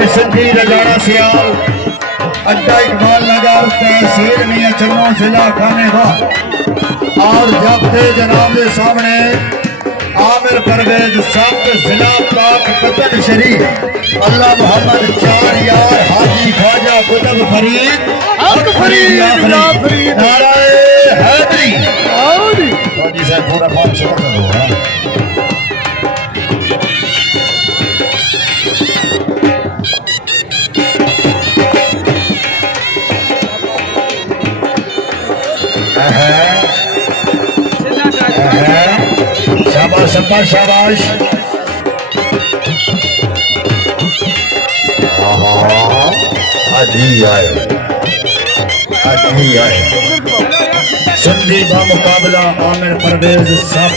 आमिर सिंधी रजाना सियाल अड्डा इकबाल नगर तहसील मियां चन्नो जिला खानेवाल और जब्ते जनाब के सामने आमिर परवेज सब जिला पाक कतन शरीफ अल्लाह मोहम्मद चार यार हाजी ख्वाजा कुतुब फरीद नाराए हैदरी हाजी साहब पूरा काम शुरू करो। शाबाश अब्बा शाबाश आजी आए सुंदी का मुकाबला आमिर परवेज सब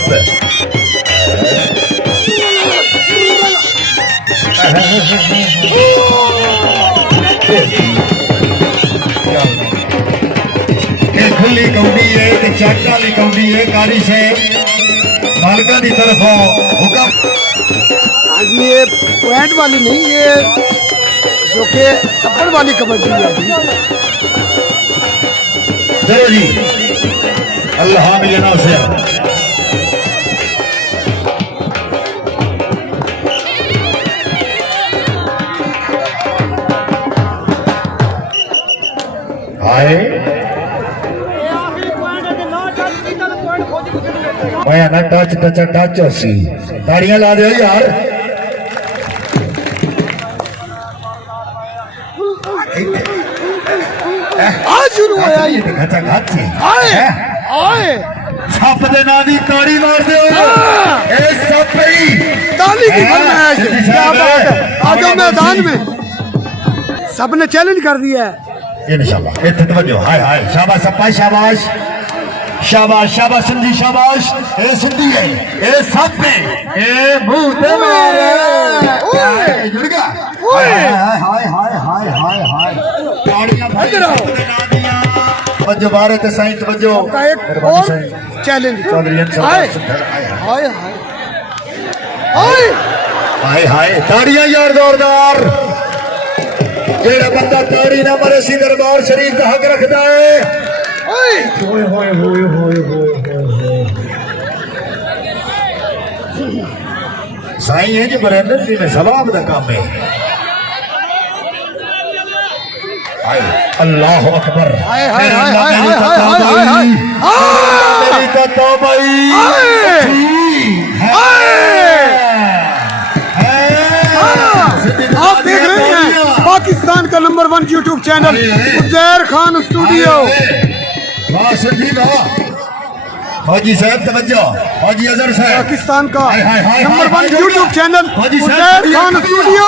खुली कौडी है चट वाली कौडी है कारी से मालका की तरफों हुक्म। आज ये पॉइंट वाली नहीं, ये जो के थप्पड़ वाली कबड्डी है चलो जी अल्लाह मिलना से आए मैं ना टच टच टच सी ताड़ियां ला दो यार। आज शुरू होया ये सप दे नां दी ताड़ी मार दो ए सप ही ताली की फरमाइश। क्या बात है, आज मैदान में सबने चैलेंज कर दिया है इंशाल्लाह। इत्थे तवज्जो हाय हाय शाबाश सप्पा शाबाश शाबाश शाबाश सिंधी शाबाश ए सिंधी है ए सब पे ए मुंह ते मारे जुड़ गया हाय हाय हाय हाय हाय हाय ताड़ियां तवज्जो बारे ते साईं तवज्जो और चैलेंज चौधरी हाय हाय हाय हाय हाय ताड़ियां यार जोरदार। जेड़ा बंदा ताड़ी ना मारे सी दरबार शरीफ का हक रखदा है। साईं है जो बरेंद्र जी में सवाब का काम है। अल्लाह अकबर मेरी तो तौबाई आप देख रहे हैं पाकिस्तान का number 1 YouTube channel Uzair Khan studio. वाह सिंधी वाह हाजी साहब तवज्जो हाजी अजहर साहब पाकिस्तान का number 1 YouTube channel Uzair Khan studio.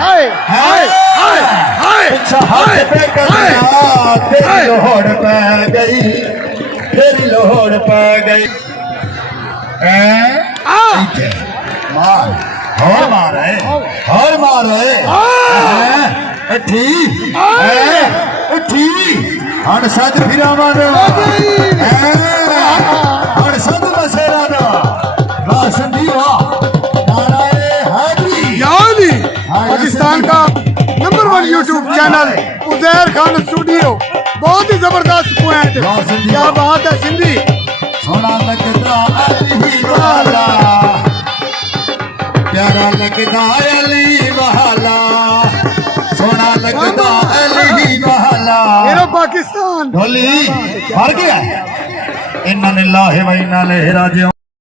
Hi hi hi hi तेरी लोहड़ पै गई तेरी लोहड़ पै गई मार और मार है और मार है ठीक हण सद फिरावा हण सद बसेरा पाकिस्तान का number 1 YouTube channel Uzair Khan studio. बहुत ही जबरदस्त पॉइंट, क्या बात है सिंधी। सोना लगता अली वाला प्यारा लगता अली वाला सोना लगता अली वाला। मेरा पाकिस्तान ढोली मर गया इन्ना लिल्लाहि व इन्ना इलैहि राजिऊन।